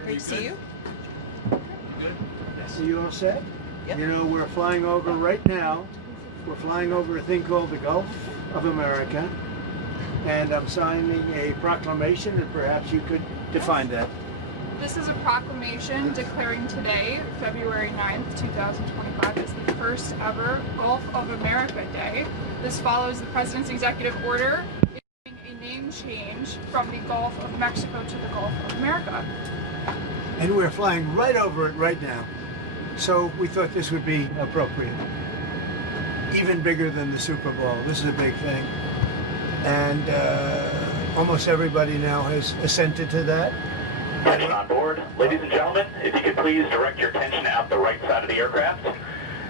Great to see you. Good. So you all set? Yep. You know, we're flying over right now. We're flying over a thing called the Gulf of America. And I'm signing a proclamation, and perhaps you could define that. This is a proclamation declaring today, February 9th, 2025, as the first ever Gulf of America Day. This follows the President's executive order issuing a name change from the Gulf of Mexico to the Gulf of America. And we're flying right over it right now. So we thought this would be appropriate. Even bigger than the Super Bowl. This is a big thing. And almost everybody now has assented to that. Attention on board. Ladies and gentlemen, if you could please direct your attention out the right side of the aircraft.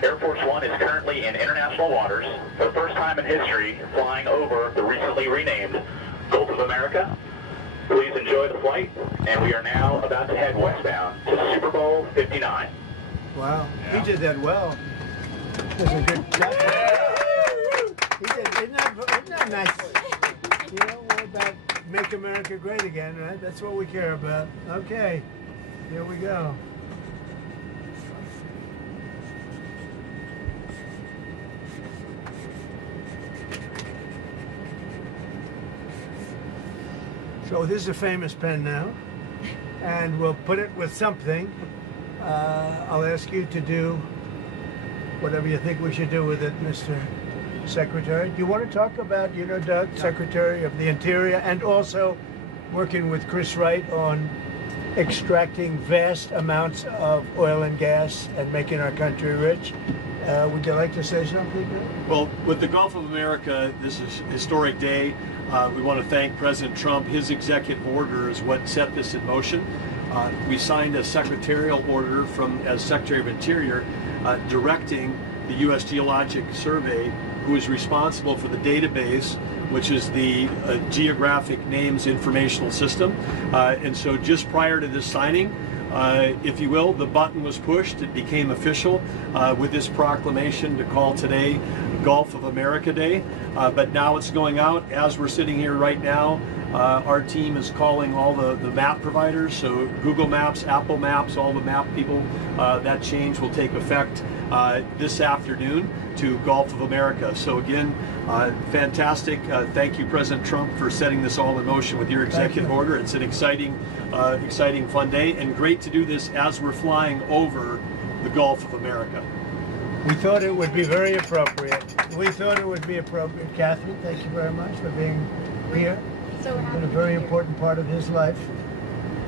Air Force One is currently in international waters, for the first time in history, flying over the recently renamed Gulf of America. Please enjoy the flight, and we are now about to head westbound to Super Bowl 59. Wow, he did that well. He did a good job. He did, isn't that nice? You know, we're about make America great again, right? That's what we care about. Okay, here we go. So this is a famous pen now, and we'll put it with something. I'll ask you to do whatever you think we should do with it, Mr. Secretary. Do you want to talk about, Doug, Secretary of the Interior, and also working with Chris Wright on extracting vast amounts of oil and gas and making our country rich? Would you like to say something? Well, with the Gulf of America, this is a historic day. We want to thank President Trump. His executive order is what set this in motion. We signed a secretarial order as Secretary of Interior directing the U.S. Geologic Survey, who is responsible for the database, which is the Geographic Names Informational System. And so just prior to this signing, if you will, the button was pushed. It became official with this proclamation to call today Gulf of America Day. But now it's going out. As we're sitting here right now, our team is calling all the map providers, so Google Maps, Apple Maps, all the map people. That change will take effect this afternoon to Gulf of America. So again, fantastic. Thank you, President Trump, for setting this all in motion with your executive order. It's an exciting, fun day, and great to do this as we're flying over the Gulf of America. We thought it would be very appropriate. We thought it would be appropriate. Kathy, thank you very much for being here. So It's been a very important part of his life.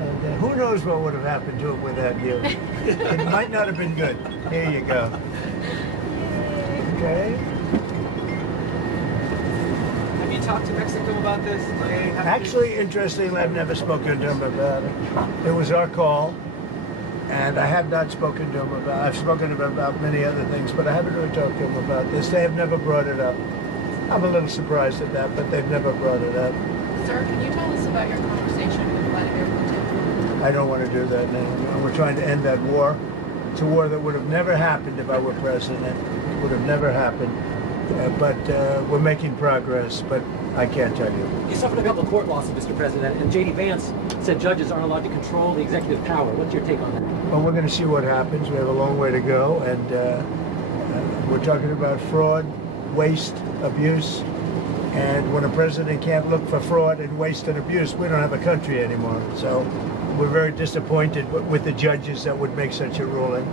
And who knows what would have happened to him without you. It might not have been good. Here you go. Okay. Have you talked to Mexico about this? Actually, interestingly, I've never spoken to him about it. It was our call, and I have not spoken to him about it. I've spoken to him about many other things, but I haven't really talked to him about this. They have never brought it up. I'm a little surprised at that, but they've never brought it up. Sir, can you tell us about your conversation with Vladimir Putin? I don't want to do that now. We're trying to end that war. It's a war that would have never happened if I were president. It would have never happened. But we're making progress, but I can't tell you. You suffered a couple of court losses, Mr. President, and J.D. Vance said judges aren't allowed to control the executive power. What's your take on that? Well, we're going to see what happens. We have a long way to go, and we're talking about fraud, waste, abuse. And when a president can't look for fraud and waste and abuse, we don't have a country anymore. So we're very disappointed with the judges that would make such a ruling.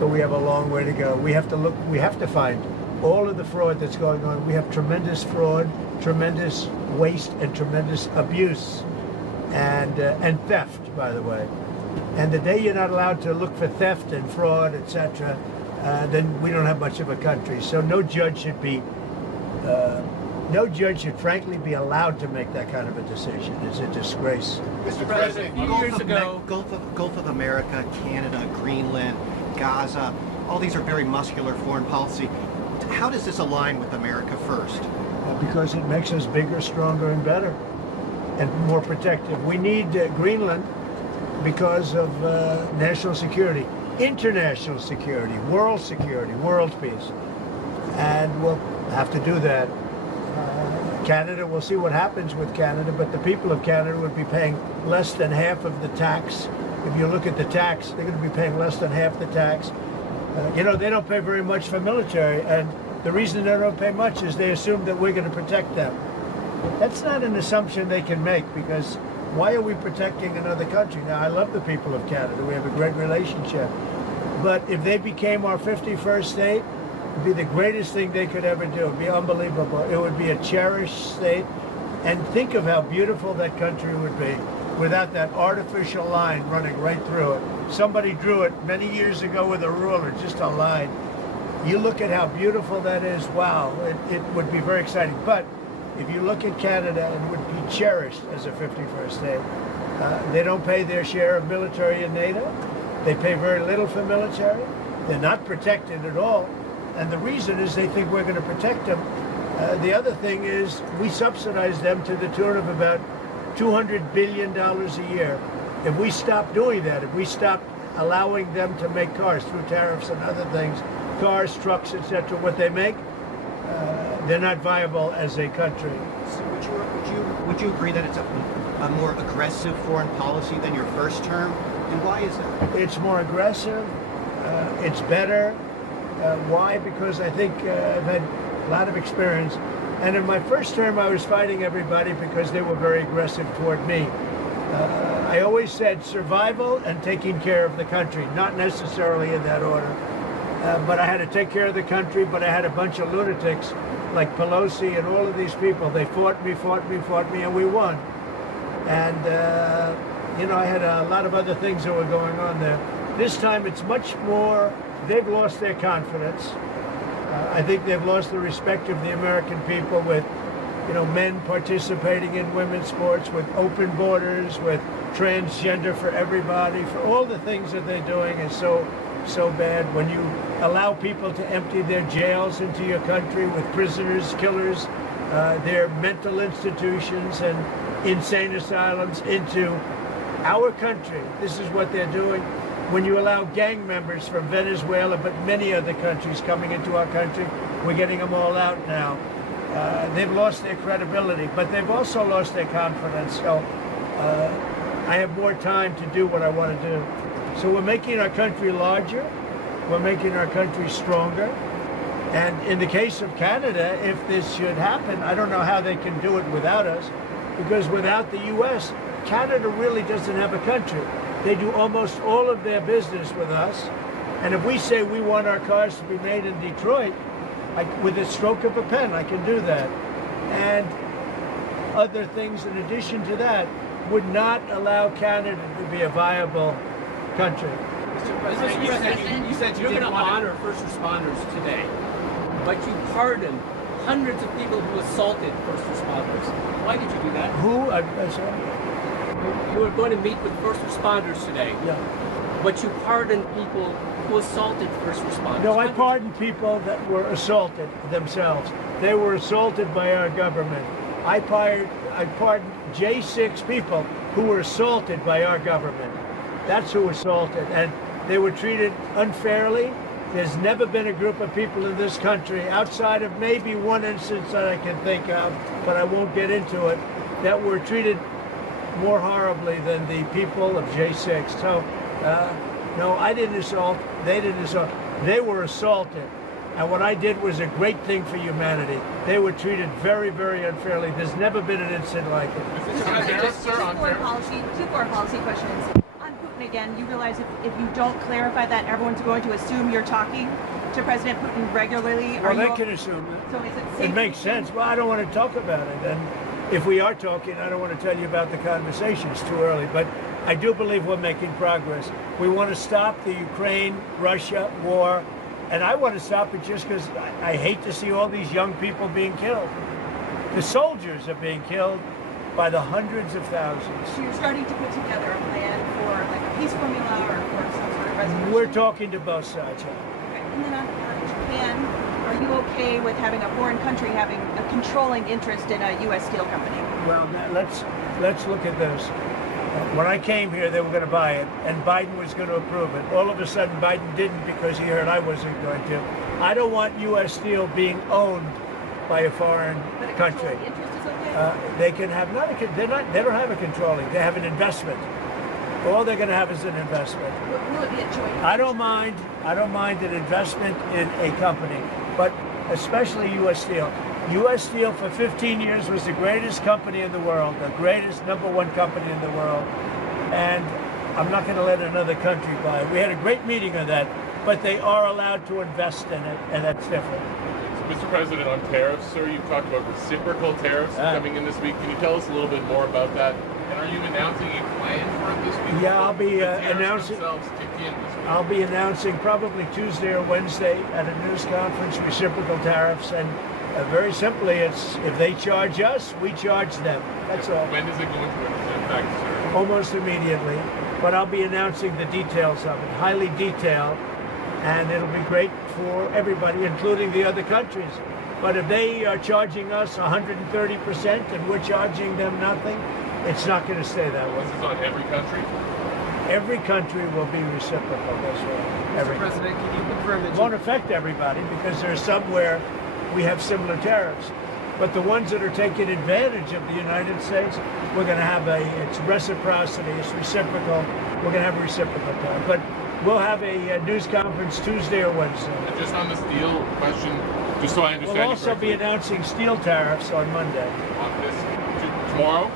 But we have a long way to go. We have to find all of the fraud that's going on. We have tremendous fraud, tremendous waste, and tremendous abuse, and theft, by the way. And the day you're not allowed to look for theft and fraud, etc., then we don't have much of a country. So no judge should frankly be allowed to make that kind of a decision. It's a disgrace. Mr. President, a few years ago... Gulf of America, Canada, Greenland, Gaza, all these are very muscular foreign policy. How does this align with America first? Because it makes us bigger, stronger, and better, and more protective. We need Greenland because of national security, international security, world peace. And we'll have to do that. Canada, we'll see what happens with Canada, but the people of Canada would be paying less than half of the tax If you look at the tax, they're going to be paying less than half the tax. You know, they don't pay very much for military, and the reason they don't pay much is they assume that we're going to protect them. That's not an assumption they can make, because why are we protecting another country? Now, I love the people of Canada. We have a great relationship. But if they became our 51st state, it would be the greatest thing they could ever do. It would be unbelievable. It would be a cherished state. And think of how beautiful that country would be without that artificial line running right through it. Somebody drew it many years ago with a ruler, just a line. You look at how beautiful that is, wow, it would be very exciting. But if you look at Canada, it would be cherished as a 51st state. They don't pay their share of military in NATO. They pay very little for military. They're not protected at all. And the reason is they think we're going to protect them. The other thing is we subsidize them to the tune of about $200 billion a year. If we stop doing that, if we stop allowing them to make cars through tariffs and other things, cars, trucks, etc., what they make, they're not viable as a country. So would you agree that it's a more aggressive foreign policy than your first term? And why is that? It's more aggressive. It's better. Why? Because I think I've had a lot of experience. And in my first term, I was fighting everybody because they were very aggressive toward me. I always said survival and taking care of the country, not necessarily in that order. But I had to take care of the country, but I had a bunch of lunatics like Pelosi and all of these people. They fought me, and we won. And, you know, I had a lot of other things that were going on there. This time it's much more, they've lost their confidence. I think they've lost the respect of the American people with, you know, men participating in women's sports, with open borders, with transgender for everybody, for all the things that they're doing is so bad. When you allow people to empty their jails into your country with prisoners, killers, their mental institutions and insane asylums into our country, this is what they're doing. When you allow gang members from Venezuela, but many other countries coming into our country, we're getting them all out now. They've lost their credibility, but they've also lost their confidence. So I have more time to do what I want to do. So we're making our country larger. We're making our country stronger. And in the case of Canada, if this should happen, I don't know how they can do it without us, because without the U.S., Canada really doesn't have a country. They do almost all of their business with us. And if we say we want our cars to be made in Detroit, with a stroke of a pen, I can do that. And other things in addition to that would not allow Canada to be a viable country. Mr. President, you said you didn't want to honor first responders today, but you pardoned hundreds of people who assaulted first responders. Why did you do that? Who? I'm sorry? You were going to meet with first responders today. Yeah. But you pardoned people who assaulted first responders. No, I pardoned people that were assaulted themselves. They were assaulted by our government. I pardoned J6 people who were assaulted by our government. That's who assaulted, and they were treated unfairly. There's never been a group of people in this country, outside of maybe one instance that I can think of, but I won't get into it, that were treated more horribly than the people of J6. So, no, I didn't assault. They didn't assault. They were assaulted. And what I did was a great thing for humanity. They were treated very, very unfairly. There's never been an incident like it. Two foreign policy questions. On Putin again, you realize if you don't clarify that, everyone's going to assume you're talking to President Putin regularly? Well, they can assume that. So is it safe? It makes sense. Well, I don't want to talk about it. And if we are talking, I don't want to tell you about the conversation. It's too early. But I do believe we're making progress. We want to stop the Ukraine-Russia war. And I want to stop it just because I hate to see all these young people being killed. The soldiers are being killed by the hundreds of thousands. So you're starting to put together a plan for like a peace formula or for some sort of resolution? We're talking to both sides. Okay. And then on Japan, are you okay with having a foreign country having a controlling interest in a U.S. steel company? Well, let's look at this. When I came here, they were going to buy it, and Biden was going to approve it. All of a sudden, Biden didn't because he heard I wasn't going to. I don't want U.S. steel being owned by a foreign country. Interest is okay? They can have they don't have a controlling. They have an investment. All they're going to have is an investment. Will it be a joint? I don't mind an investment in a company, but especially U.S. Steel. U.S. Steel for 15 years was the greatest company in the world, the greatest #1 company in the world, and I'm not going to let another country buy it. We had a great meeting on that, but they are allowed to invest in it, and that's different. Mr. President, on tariffs, sir, you've talked about reciprocal tariffs coming in this week. Can you tell us a little bit more about that? And are you announcing a plan for it this week? Yeah, I'll be The announcing. themselves kick in this week? I'll be announcing probably Tuesday or Wednesday at a news conference reciprocal tariffs, and very simply, it's if they charge us, we charge them. That's all. When is it going to impact, sir? Almost immediately, but I'll be announcing the details of it, highly detailed, and it'll be great for everybody, including the other countries. But if they are charging us 130% and we're charging them nothing, it's not going to stay that way. This is on every country? Every country will be reciprocal, that's right. Every Mr. President, can you confirm that It won't affect everybody because there's some where we have similar tariffs. But the ones that are taking advantage of the United States, we're going to have it's reciprocity, it's reciprocal. We're going to have a reciprocal tariff. But we'll have a news conference Tuesday or Wednesday. And just on the steel question, just so I understand We'll also be correctly, announcing steel tariffs on Monday. on this tomorrow,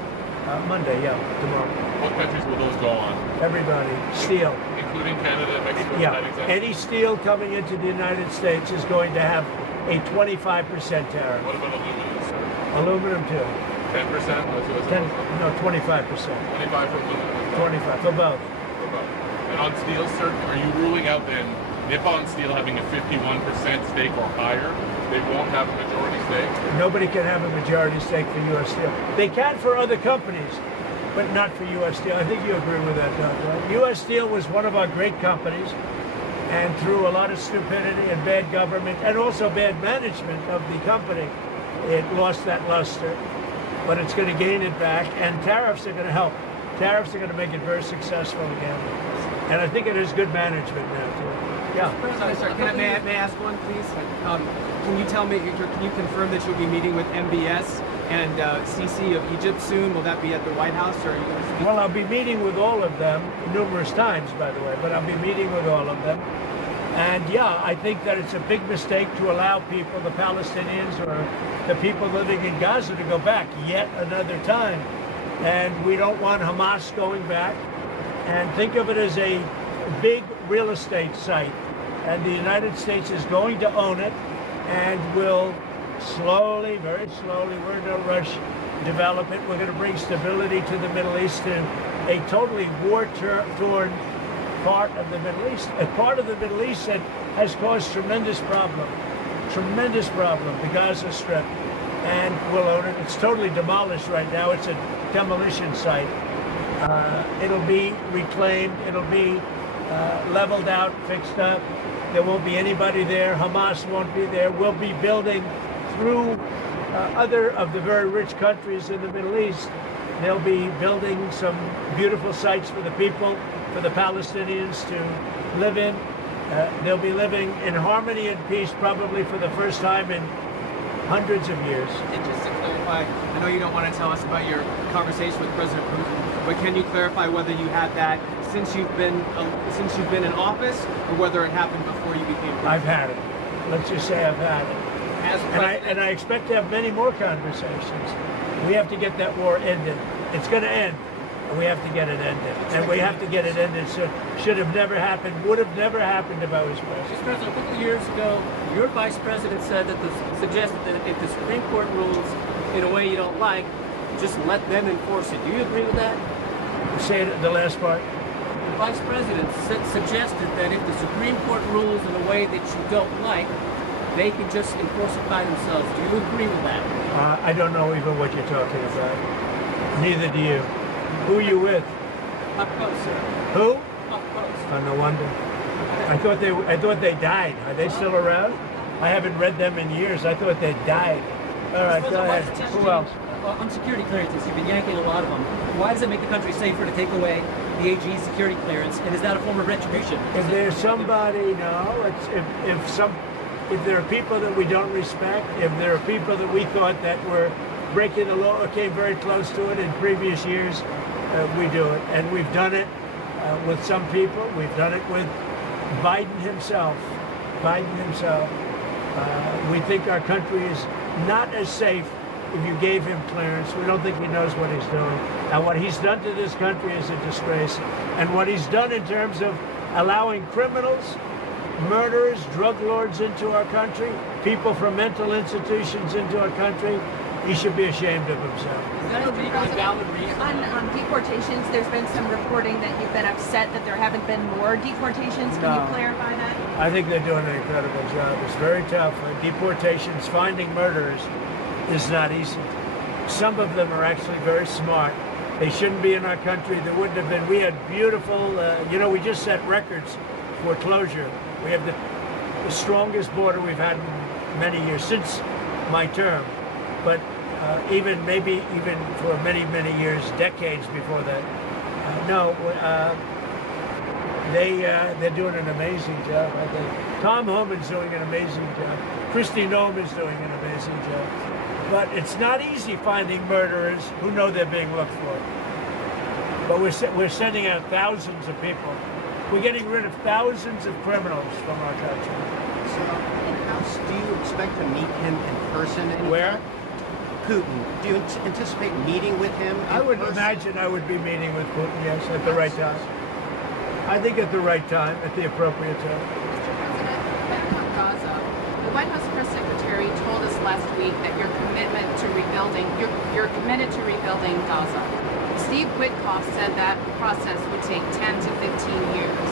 Monday, yeah, tomorrow. what countries will those go on? Everybody, steel. Including Canada, Mexico, Yeah, United States? any steel coming into the United States is going to have a 25% tariff. What about aluminum, sir? Aluminum too. 10%? What's yours? 25%. 25 for aluminum. 25 for both. For both. And on steel, sir, are you ruling out then Nippon Steel having a 51% stake or higher? They won't have a majority stake? Nobody can have a majority stake for U.S. Steel. They can for other companies, but not for U.S. Steel. I think you agree with that, Doug, right? U.S. Steel was one of our great companies, and through a lot of stupidity and bad government and also bad management of the company, it lost that luster. But it's going to gain it back, and tariffs are going to help. Tariffs are going to make it very successful again. And I think it is good management now, too. Yeah. President, sir, may I ask one, please? Can you tell me, can you confirm that you'll be meeting with MBS and CC of Egypt soon? Will that be at the White House, or are you going to speak? Well, I'll be meeting with all of them numerous times, by the way, but I'll be meeting with all of them. And yeah, I think that it's a big mistake to allow people, the Palestinians or the people living in Gaza, to go back yet another time. And we don't want Hamas going back. And think of it as a big real estate site. And the United States is going to own it and will slowly, very slowly, we're in no rush, develop it. We're going to bring stability to the Middle East in a totally war-torn part of the Middle East, a part of the Middle East that has caused tremendous problem, the Gaza Strip, and we'll own it. It's totally demolished right now. It's a demolition site. It'll be reclaimed. It'll be leveled out, fixed up. There won't be anybody there. Hamas won't be there. We'll be building through other of the very rich countries in the Middle East. They'll be building some beautiful sites for the people, for the Palestinians to live in. They'll be living in harmony and peace probably for the first time in hundreds of years. And just to clarify, I know you don't want to tell us about your conversation with President Putin, but can you clarify whether you had that since you've been in office, or whether it happened before you became president? I've had it. Let's just say I've had it. As And I expect to have many more conversations. We have to get that war ended. It's going to end, and we have to get it ended. And we have to get it ended. So should have never happened, would have never happened if I was president. Mr. President, a couple of years ago, your vice president said that suggested that if the Supreme Court rules in a way you don't like, just let them enforce it. Do you agree with that? Say it, the last part. The vice president suggested that if the Supreme Court rules in a way that you don't like, they can just enforce it by themselves. Do you agree with that? I don't know even what you're talking about. Neither do you. Who are you with? Up close, sir. Who? Up close. Oh, no wonder. I thought they died. Are they still around? I haven't read them in years. I thought they died. All right, go ahead. Who else? On security clearances, you've been yanking a lot of them. Why does it make the country safer to take away the AG's security clearance, and is that a form of retribution? If there's somebody, no. If there are people that we don't respect, if there are people that we thought that were breaking the law or came very close to it in previous years, we do it. And we've done it. with some people. We've done it with Biden himself. We think our country is not as safe if you gave him clearance. We don't think he knows what he's doing. And what he's done to this country is a disgrace. And what he's done in terms of allowing criminals, murderers, drug lords into our country, people from mental institutions into our country, he should be ashamed of himself. On deportations, there's been some reporting that you've been upset that there haven't been more deportations. Can you clarify that? I think they're doing an incredible job. It's very tough. Deportations, finding murderers is not easy. Some of them are actually very smart. They shouldn't be in our country. There wouldn't have been. We had beautiful, we just set records for closure. We have the strongest border we've had in many years, since my term. But even for many, many years, decades before that. They're doing an amazing job, I think. Tom Homan's doing an amazing job. Kristi Noem is doing an amazing job. But it's not easy finding murderers who know they're being looked for. But we're sending out thousands of people. We're getting rid of thousands of criminals from our country. So, in-house, do you expect to meet him in person? Where? Putin. Do you anticipate meeting with him? I would imagine I would be meeting with Putin, yes, at the right time. I think at the right time, at the appropriate time. Mr. President, back on Gaza, the White House press secretary told us last week that you're committed to rebuilding Gaza. Steve Witkoff said that process would take 10 to 15 years.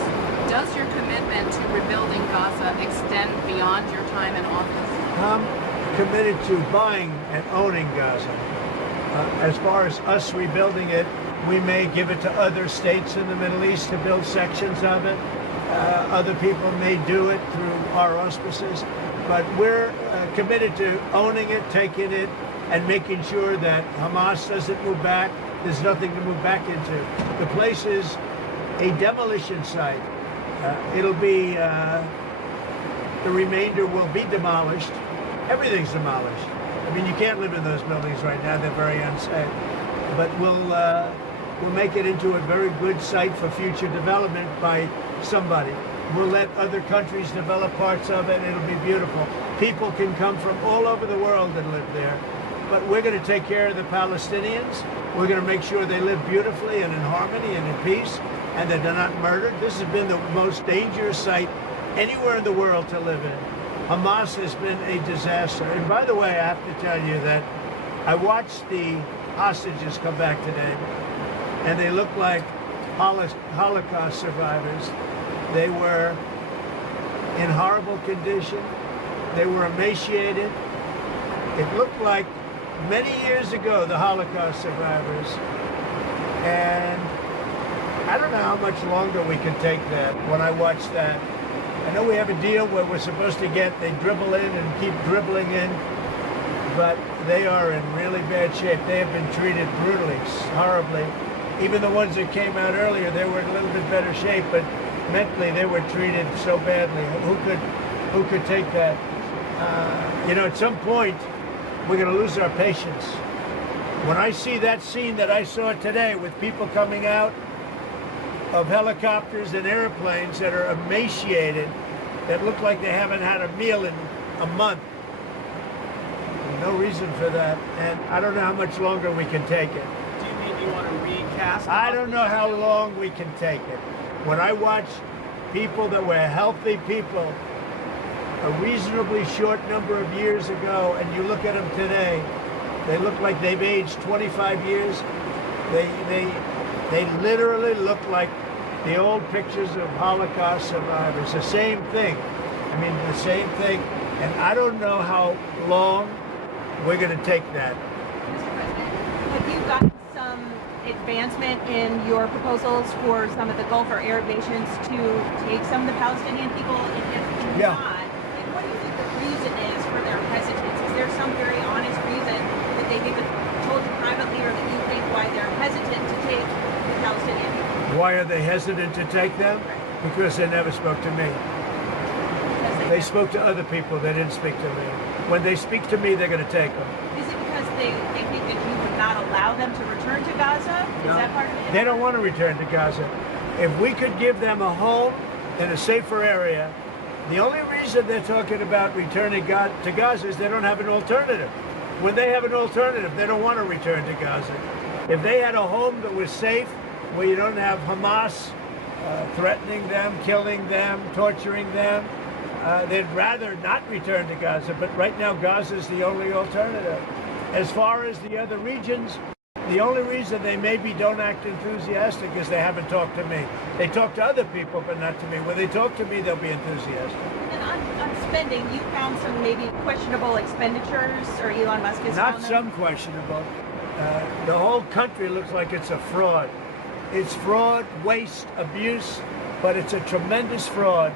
Does your commitment to rebuilding Gaza extend beyond your time in office? I'm committed to buying and owning Gaza. As far as us rebuilding it, we may give it to other states in the Middle East to build sections of it. Other people may do it through our auspices. But we're committed to owning it, taking it, and making sure that Hamas doesn't move back. There's nothing to move back into. The place is a demolition site. It'll be, the remainder will be demolished. Everything's demolished. I mean, you can't live in those buildings right now. They're very unsafe. But we'll make it into a very good site for future development by somebody. We'll let other countries develop parts of it. It'll be beautiful. People can come from all over the world and live there. But we're going to take care of the Palestinians. We're going to make sure they live beautifully and in harmony and in peace, and that they're not murdered. This has been the most dangerous site anywhere in the world to live in. Hamas has been a disaster. And by the way, I have to tell you that I watched the hostages come back today, and they look like Holocaust survivors. They were in horrible condition. They were emaciated. It looked like many years ago, the Holocaust survivors. And I don't know how much longer we can take that. When I watch that, I know we have a deal where we're supposed to they dribble in and keep dribbling in, but they are in really bad shape. They have been treated brutally, horribly. Even the ones that came out earlier, they were in a little bit better shape, but mentally they were treated so badly. Who could take that? At some point, we're going to lose our patience. When I see that scene that I saw today with people coming out of helicopters and airplanes that are emaciated, that look like they haven't had a meal in a month, no reason for that. And I don't know how much longer we can take it. Do you mean you want to recast? I don't know how long we can take it. When I watch people that were healthy people a reasonably short number of years ago, and you look at them today, they look like they've aged 25 years. They literally look like the old pictures of Holocaust survivors. The same thing. I mean, the same thing. And I don't know how long we're going to take that. Mr. President, have you gotten some advancement in your proposals for some of the Gulf or Arab nations to take some of the Palestinian people? If Yeah. not, what do you think the reason is for their hesitance? Is there some very honest reason that they've even told you privately, or that you think why they're hesitant to take the Palestinian people? Why are they hesitant to take them? Because they never spoke to me. They spoke to other people. They didn't speak to me. When they speak to me, they're going to take them. Is it because they think that you would not allow them to return to Gaza? Is that part of it? They don't want to return to Gaza. If we could give them a home in a safer area, the only reason they're talking about returning to Gaza is they don't have an alternative. When they have an alternative, they don't want to return to Gaza. If they had a home that was safe, where you don't have Hamas threatening them, killing them, torturing them, they'd rather not return to Gaza. But right now, Gaza is the only alternative. As far as the other regions, the only reason they maybe don't act enthusiastic is they haven't talked to me. They talk to other people, but not to me. When they talk to me, they'll be enthusiastic. And on spending, you found some maybe questionable expenditures, or Elon Musk has Not found them? some questionable. The whole country looks like it's a fraud. It's fraud, waste, abuse, but it's a tremendous fraud.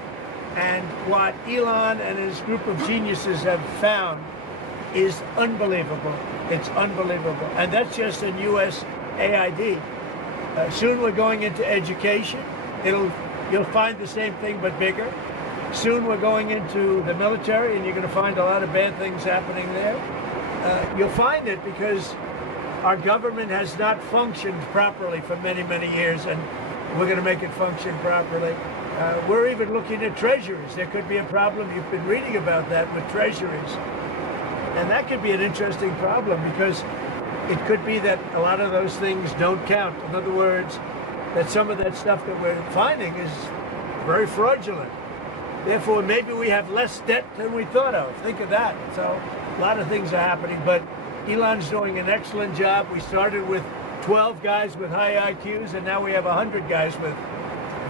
And what Elon and his group of geniuses have found is unbelievable. It's unbelievable. And that's just in USAID. Soon we're going into education. You'll find the same thing but bigger. Soon we're going into the military, and you're going to find a lot of bad things happening there. You'll find it because our government has not functioned properly for many, many years, and we're going to make it function properly. We're even looking at treasuries. There could be a problem. You've been reading about that with treasuries. And that could be an interesting problem because it could be that a lot of those things don't count. In other words, that some of that stuff that we're finding is very fraudulent. Therefore, maybe we have less debt than we thought of. Think of that. So a lot of things are happening, but Elon's doing an excellent job. We started with 12 guys with high IQs, and now we have 100 guys with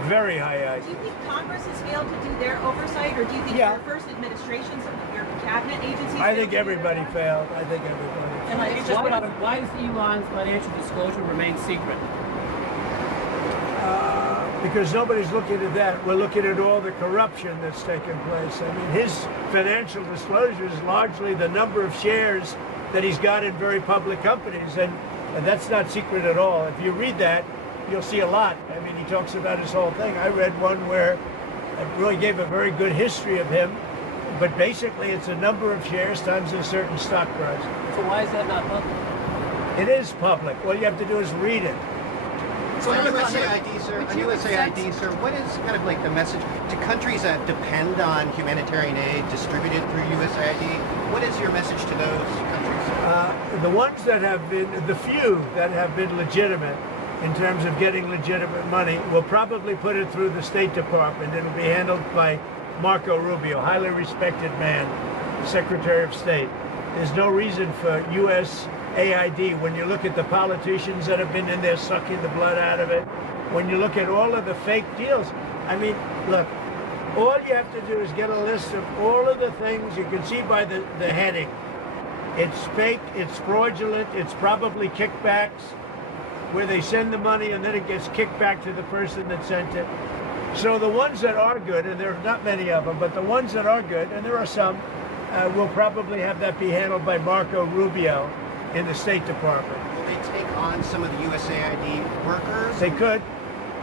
very high IQs. Do you think Congress has failed to do their oversight, or do you think your first administration, some of your cabinet agencies? I think everybody failed. I think everybody failed. Why does Elon's financial disclosure remain secret? Because nobody's looking at that. We're looking at all the corruption that's taken place. I mean, his financial disclosure is largely the number of shares that he's got in very public companies, and that's not secret at all. If you read that, you'll see a lot. I mean, he talks about his whole thing. I read one where it really gave a very good history of him, but basically it's a number of shares times a certain stock price. So why is that not public? It is public. All you have to do is read it. So on USAID, sir, what is kind of like the message to countries that depend on humanitarian aid distributed through USAID? What is your message to those countries? The ones that have been, the few that have been legitimate in terms of getting legitimate money, will probably put it through the State Department. It'll be handled by Marco Rubio, highly respected man, Secretary of State. There's no reason for USAID, when you look at the politicians that have been in there sucking the blood out of it, when you look at all of the fake deals, I mean, look, all you have to do is get a list of all of the things you can see by the heading. It's fake, it's fraudulent, it's probably kickbacks, where they send the money and then it gets kicked back to the person that sent it. So the ones that are good, and there are not many of them, but the ones that are good, and there are some, will probably have that be handled by Marco Rubio in the State Department. Will they take on some of the USAID workers? They could,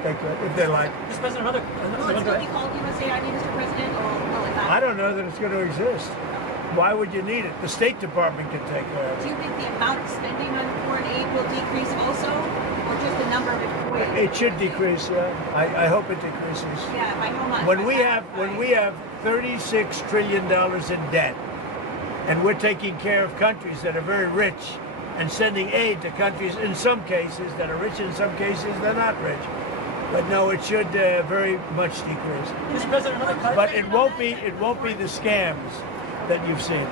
if they like. Mr. President, Will it still be called USAID, Mr. President, or will it not? I don't know that it's going to exist. Why would you need it? The State Department can take care of it. Do you think the amount of spending on foreign aid will decrease also, or just the number of employees? It should decrease. I hope it decreases. Yeah, by how much? When we have $36 trillion in debt, and we're taking care of countries that are very rich and sending aid to countries in some cases that are rich, in some cases they're not rich. But no, it should very much decrease. Mr. President, another cut. But it won't be the scams that you've seen.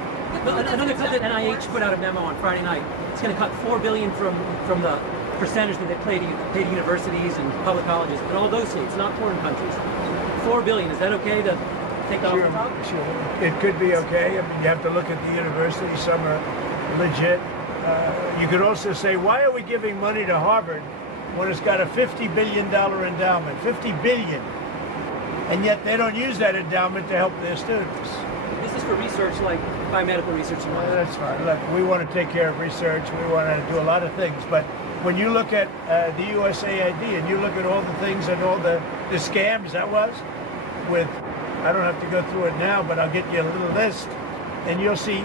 Another cut that NIH put out a memo on Friday night. It's going to cut $4 billion from the percentage that they pay to universities and public colleges in all those states, not foreign countries. $4 billion. Is that okay to take that off the top? Sure. It could be okay. I mean, you have to look at the universities. Some are legit. You could also say, why are we giving money to Harvard when it's got a $50 billion endowment? $50 billion. And yet they don't use that endowment to help their students. This is for research, like biomedical research. Well, that's fine. Look, we want to take care of research. We want to do a lot of things. But when you look at the USAID and you look at all the things and all the scams that was with, I don't have to go through it now, but I'll get you a little list, and you'll see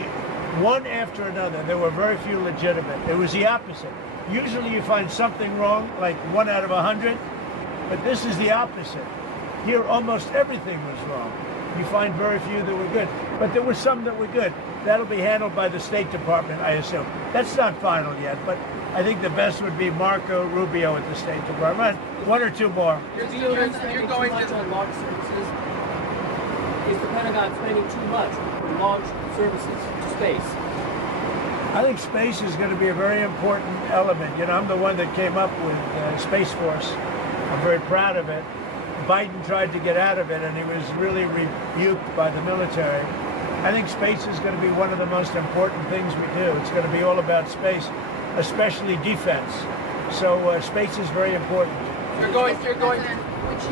one after another. There were very few legitimate. It was the opposite. Usually you find something wrong, like 1 out of 100, But this is the opposite. Here, almost everything was wrong. You find very few that were good. But there were some that were good. That'll be handled by the State Department, I assume. That's not final yet, but I think the best would be Marco Rubio at the State Department. One or two more. You're going too much on launch services. Is the Pentagon spending too much on launch services to space? I think space is going to be a very important element. You know, I'm the one that came up with Space Force. I'm very proud of it. Biden tried to get out of it, and he was really rebuked by the military. I think space is going to be one of the most important things we do. It's going to be all about space, especially defense. So space is very important. Would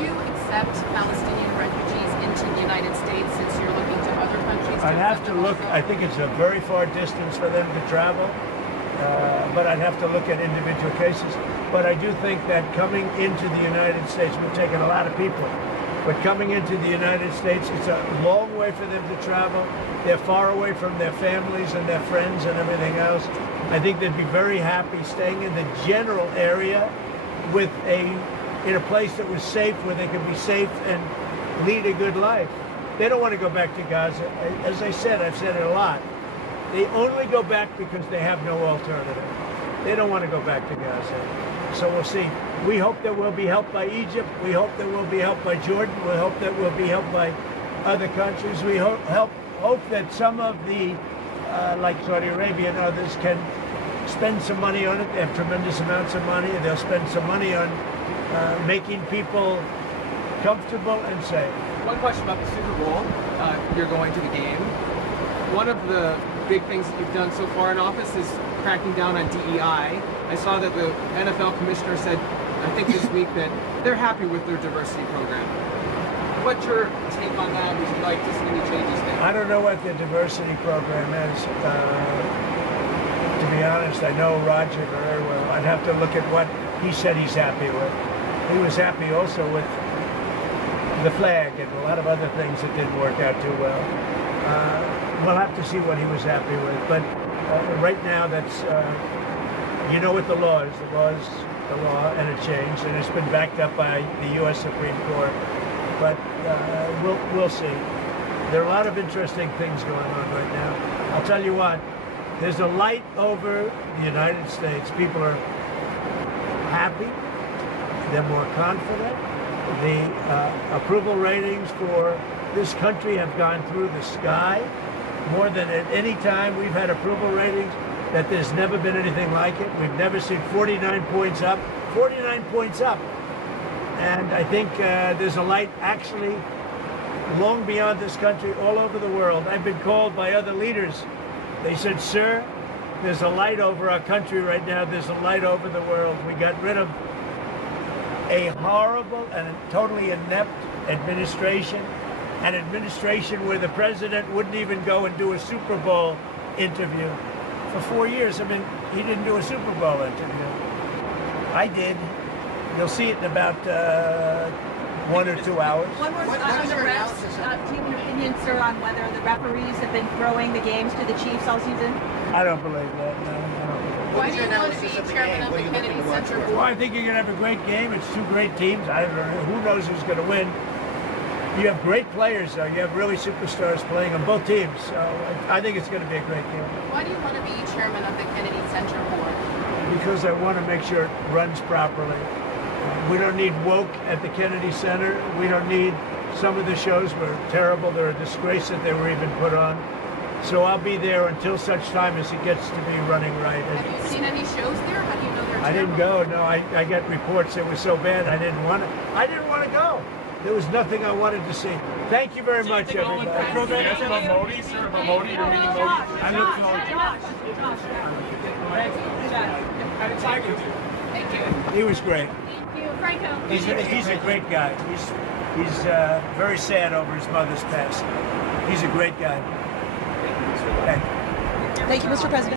you accept Palestinian refugees into the United States since you're looking to other countries? I'd have to look. I think it's a very far distance for them to travel, but I'd have to look at individual cases. But I do think that coming into the United States, we're taking a lot of people, but coming into the United States, it's a long way for them to travel. They're far away from their families and their friends and everything else. I think they'd be very happy staying in the general area with in a place that was safe, where they could be safe and lead a good life. They don't want to go back to Gaza. As I said, I've said it a lot. They only go back because they have no alternative. They don't want to go back to Gaza. So we'll see. We hope that we'll be helped by Egypt. We hope that we'll be helped by Jordan. We hope that we'll be helped by other countries. We hope that some of the, like Saudi Arabia and others, can spend some money on it. They have tremendous amounts of money. They'll spend some money on making people comfortable and safe. One question about the Super Bowl. You're going to the game. One of the big things that you've done so far in office is cracking down on DEI. I saw that the NFL commissioner said, I think this week, that they're happy with their diversity program. What's your take on that? Would you like to see any changes there? I don't know what the diversity program is. To be honest, I know Roger very well. I'd have to look at what he said he's happy with. He was happy also with the flag and a lot of other things that didn't work out too well. We'll have to see what he was happy with. But right now, that's, you know what the law is. The law is the law, and it changed, and it's been backed up by the U.S. Supreme Court. But we'll see. There are a lot of interesting things going on right now. I'll tell you what, there's a light over the United States. People are happy. They're more confident. The approval ratings for this country have gone through the sky. More than at any time we've had approval ratings, that there's never been anything like it. We've never seen 49 points up. 49 points up. And I think there's a light actually long beyond this country, all over the world. I've been called by other leaders. They said, sir, there's a light over our country right now. There's a light over the world. We got rid of a horrible and totally inept administration, an administration where the president wouldn't even go and do a Super Bowl interview. For 4 years, I mean, he didn't do a Super Bowl interview. I did. You'll see it in about 1 or 2 hours. One more on the refs. Do you have an opinion, sir, on whether the referees have been throwing the games to the Chiefs all season? I don't believe that, no. I don't believe that. Why do you want to be chairman of the Kennedy Center Board? Well, I think you're going to have a great game. It's two great teams. I don't know. Who knows who's going to win? You have great players, though. You have really superstars playing on both teams. So I think it's going to be a great game. Why do you want to be chairman of the Kennedy Center Board? Because I want to make sure it runs properly. We don't need woke at the Kennedy Center. We don't need, some of the shows were terrible. They're a disgrace that they were even put on. So I'll be there until such time as it gets to be running right. Have you seen any shows there? How do you know they're terrible? I didn't go. No, I got reports it was so bad I didn't want to go. There was nothing I wanted to see. Thank you very much, everybody. Yes, about Modi, sir, about Modi, you're meeting Modi. I'm looking forward to it. Thank you. He was great. Thank you. Franco. He's a great guy. He's very sad over his mother's passing. He's a great guy. Thank you. Thank you, Mr. President.